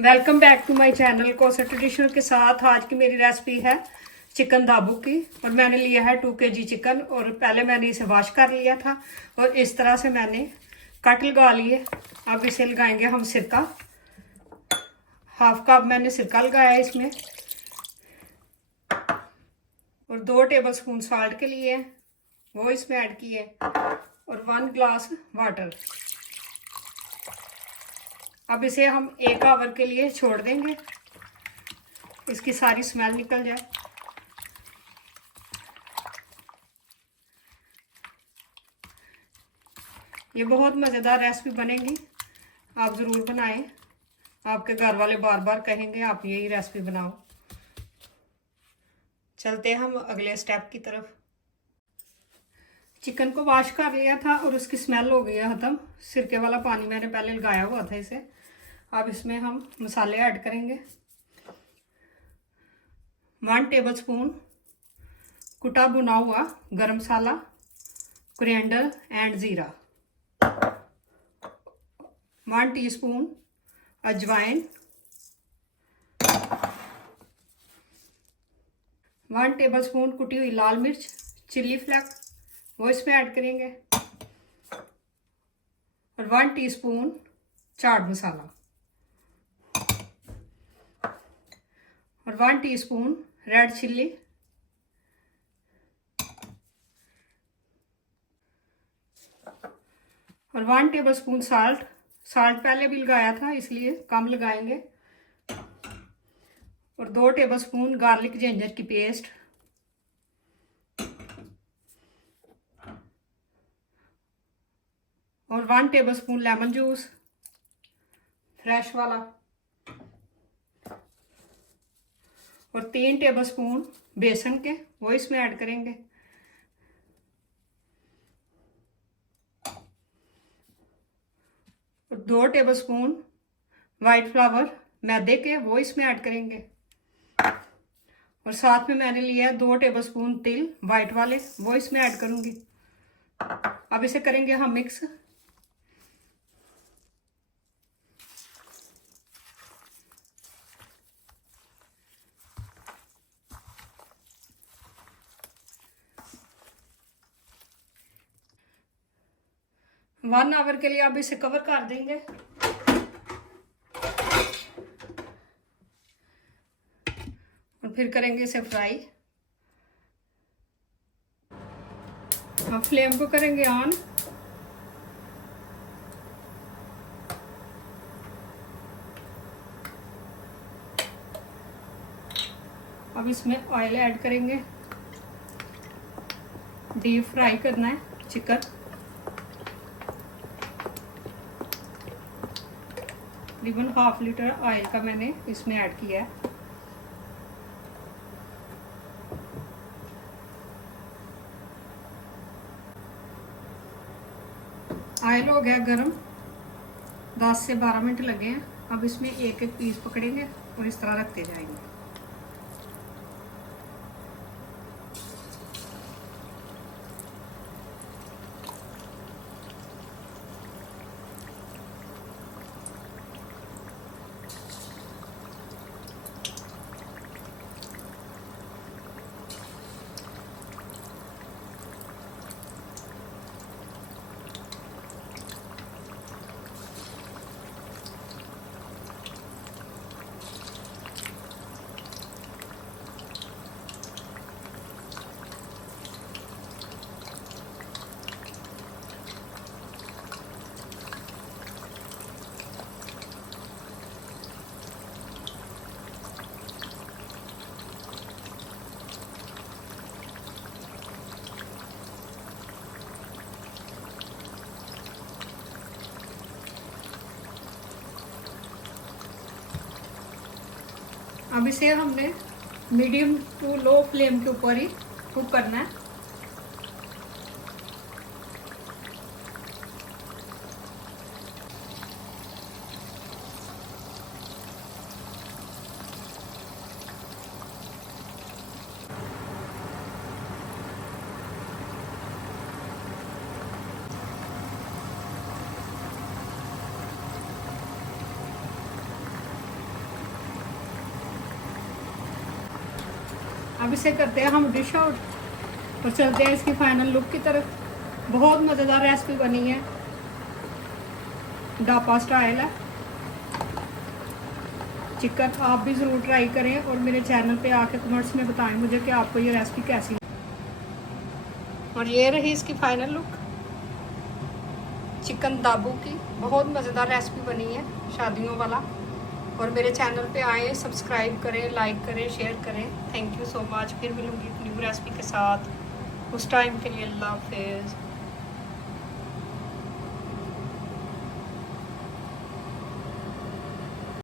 Welcome back to my channel Kosa traditional के साथ। आज की मेरी रेसिपी है चिकन दाबू की। और मैंने लिया है 2 kg चिकन और पहले मैंने इसे वॉश कर लिया था और इस तरह से मैंने कट लगा लिए। अब इसे लगाएंगे हम सिरका। हाफ कप मैंने सिरका लगाया इसमें और 2 टेबलस्पून साल्ट के लिए वो इसमें ऐड किए और 1 ग्लास वाटर। अब इसे हम 1 आवर के लिए छोड़ देंगे, इसकी सारी स्मेल निकल जाए। ये बहुत मज़ेदार रेसिपी बनेगी, आप ज़रूर बनाएं। आपके घर वाले बार बार कहेंगे आप यही रेसिपी बनाओ। चलते हैं हम अगले स्टेप की तरफ। चिकन को वॉश कर लिया था और उसकी स्मेल हो गई है ख़त्म। सिरके वाला पानी मैंने पहले लगाया हुआ था इसे। अब इसमें हम मसाले ऐड करेंगे। 1 टेबलस्पून कुटा भुना हुआ गरम मसाला, कोरिएंडर एंड ज़ीरा, 1 टीस्पून अजवाइन, 1 टेबलस्पून कुटी हुई लाल मिर्च, चिल्ली फ्लेक्स वो इसमें ऐड करेंगे और 1 टीस्पून चाट मसाला और 1 टीस्पून रेड चिल्ली और 1 टेबलस्पून साल्ट। साल्ट पहले भी लगाया था इसलिए कम लगाएंगे। और 2 टेबलस्पून गार्लिक जिंजर की पेस्ट और 1 टेबलस्पून लेमन जूस फ्रेश वाला और 3 टेबलस्पून बेसन के वो इसमें ऐड करेंगे और 2 टेबलस्पून वाइट फ्लावर मैदे के वो इसमें ऐड करेंगे और साथ में मैंने लिया है 2 टेबलस्पून तिल वाइट वाले वो इसमें ऐड करूंगी। अब इसे करेंगे हम मिक्स। वन आवर के लिए अब इसे कवर कर देंगे। और फिर करेंगे इसे फ्राई। अब फ्लेम को करेंगे ऑन। अब इसमें ऑयल ऐड करेंगे। डीप फ्राई करना है चिकन। तकरीबन ½ लीटर ऑयल का मैंने इसमें ऐड किया है। ऑयल हो गया गरम, 10 से 12 मिनट लगे हैं। अब इसमें एक एक पीस पकड़ेंगे और इस तरह रखते जाएंगे। अब इसे हमने मीडियम टू लो फ्लेम के ऊपर ही कुक करना है। अब इसे करते हैं हम डिश आउट और चलते हैं इसकी फाइनल लुक की तरफ। बहुत मज़ेदार रेसिपी बनी है, डापा स्टाइल है चिकन। आप भी ज़रूर ट्राई करें और मेरे चैनल पे आके कमेंट्स में बताएं मुझे कि आपको ये रेसिपी कैसी लगी। और ये रही इसकी फाइनल लुक चिकन दाबू की। बहुत मज़ेदार रेसिपी बनी है शादियों वाला। और मेरे चैनल पे आए, सब्सक्राइब करें, लाइक करें, शेयर करें। Thank you so much. फिर मिलूंगी न्यू रेसिपी के साथ। उस टाइम के लिए अल्लाह हाफिज़।